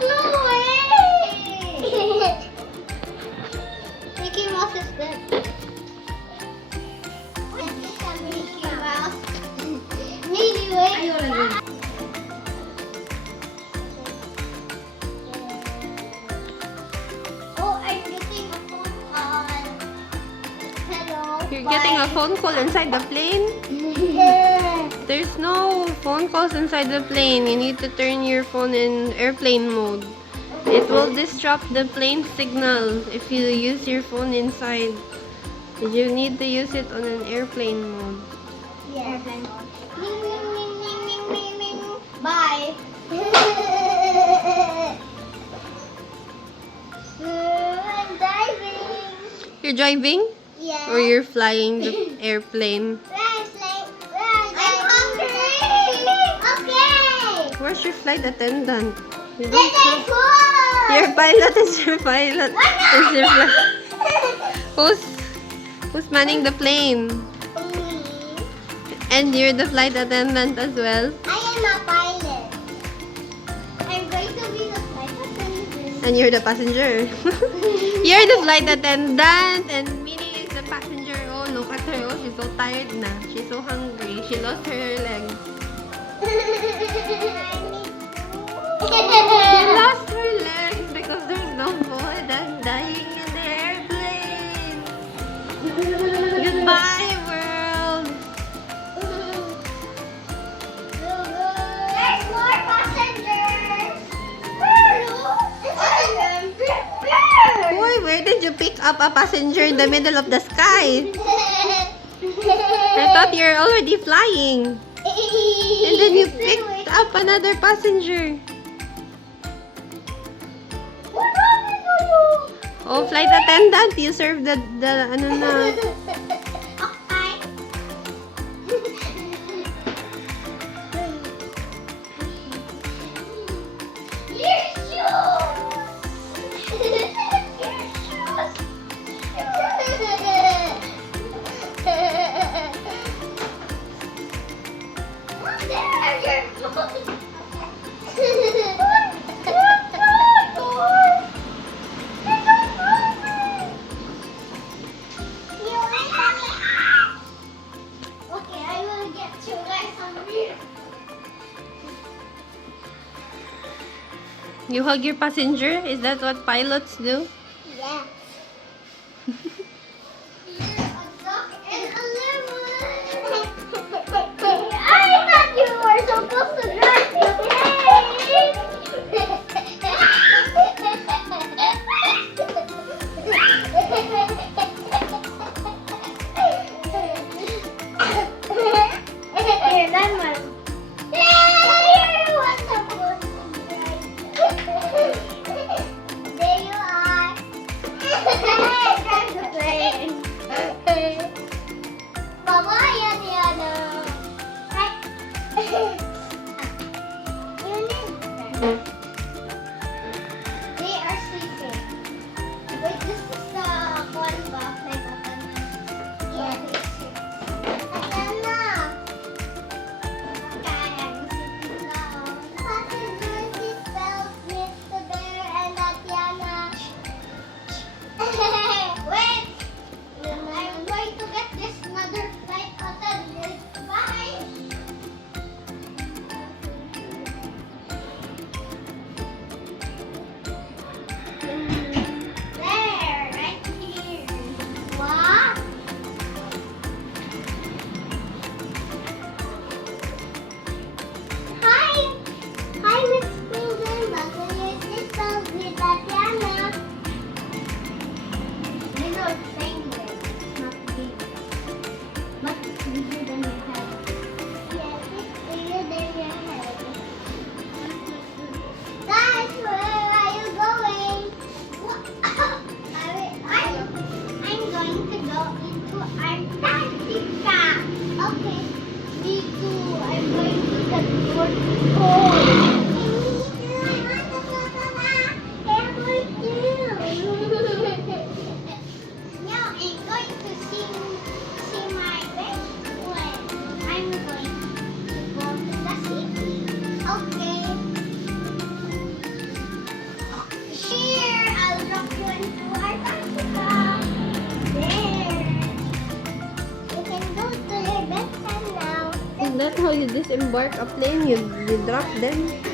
no way! Mickey Mouse is dead. Mickey Mouse. Minnie, wait. Oh, I'm getting a phone call. Hello. You're getting a phone call inside the plane? There's no phone calls inside the plane. You need to turn your phone in airplane mode. It will disrupt the plane signal if you use your phone inside. You need to use it on an airplane mode. Yeah. Bye. I'm diving. You're driving? Yeah. Or you're flying the airplane? I'm hungry. Okay. Where's your flight attendant? You This don't is know. food. Your pilot is your pilot. Is your who's manning the plane? And you're the flight attendant as well? I am a pilot. I'm going to be the flight attendant. And you're the passenger. You're the flight attendant and Minnie is the passenger. Oh, look at her. Oh, she's so tired na. She's so hungry. She lost her legs. She lost her legs because there's no food and dying in the airplane. Goodbye, world. There's more passengers. Boy, where did you pick up a passenger in the middle of the sky? I thought you're already flying. And then you picked up another passenger. What happened to you? Oh, flight attendant, you serve the ano na. Okay. Your shoes. Okay, I will get you guys some beer. You hug your passenger? Is that what pilots do? Yeah. You're a duck and a lemon. I thought you were supposed to drive the plane. You're lemon. You want supposed to drive. There you are. Drive the plane. how you disembark a plane? You drop them.